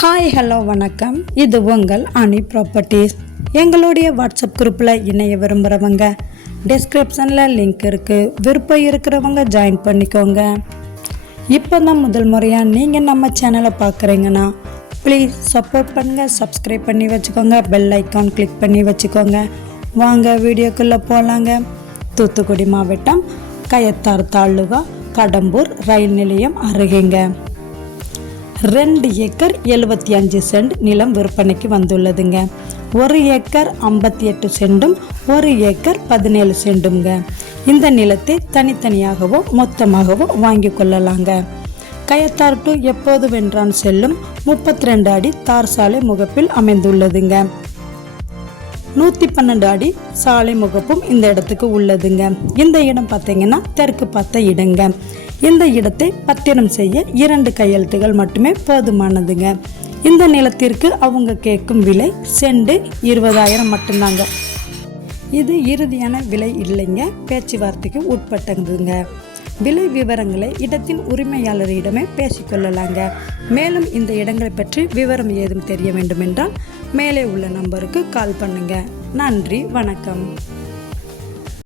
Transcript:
Hi hello வணக்கம். இது உங்கள் அணி ப்ராப்பர்ட்டிஸ் எங்களுடைய வாட்ஸ்அப் குரூப்பில் இணைய விரும்புகிறவங்க டிஸ்கிரிப்ஷனில் லிங்க் இருக்குது விருப்பம் இருக்கிறவங்க ஜாயின் பண்ணிக்கோங்க. இப்போ தான் முதல் முறையாக நீங்கள் நம்ம சேனலை பார்க்குறீங்கன்னா ப்ளீஸ் சப்போர்ட் பண்ணுங்கள் சப்ஸ்கிரைப் பண்ணி வச்சுக்கோங்க பெல் ஐக்கான் கிளிக் பண்ணி வச்சுக்கோங்க. வாங்க வீடியோக்குள்ளே போகலாங்க தூத்துக்குடி மாவட்டம் கயத்தார் தாலுகா கடம்பூர் ரயில் நிலையம் அருகேங்க. ரெண்டு ஏக்கர் எழுபத்தி அஞ்சு சென்ட் நிலம் விற்பனைக்கு வந்துள்ளதுங்க. ஒரு ஏக்கர் ஐம்பத்தி எட்டு சென்டும் ஒரு ஏக்கர் பதினேழு சென்டுங்க இந்த நிலத்தை தனித்தனியாகவோ மொத்தமாகவோ வாங்கி கொள்ளலாங்க. கயத்தார் டு எப்போது வென்றான் செல்லும் முப்பத்தி ரெண்டு அடி தார் சாலை முகப்பில் அமைந்துள்ளதுங்க. நூற்றி பன்னெண்டு அடி சாலை முகப்பும் இந்த இடத்துக்கு உள்ளதுங்க. இந்த இடம் பார்த்தீங்கன்னா தெற்கு பார்த்த இடங்க. இந்த இடத்தை பத்திரம் செய்ய இரண்டு கையெழுத்துகள் மட்டுமே போதுமானதுங்க. இந்த நிலத்திற்கு அவங்க கேட்கும் விலை செண்டு இருபதாயிரம் மட்டும்தாங்க. இது இறுதியான விலை இல்லைங்க. பேச்சுவார்த்தைக்கு உட்பட்டதுங்க. விலை விவரங்களை இடத்தின் உரிமையாளரிடமே பேசிக்கொள்ளலாங்க மேலும் இந்த இடங்களை பற்றி விவரம் ஏதும் தெரிய வேண்டுமென்றால் மேலே உள்ள நம்பருக்கு கால் பண்ணுங்க. நன்றி வணக்கம்.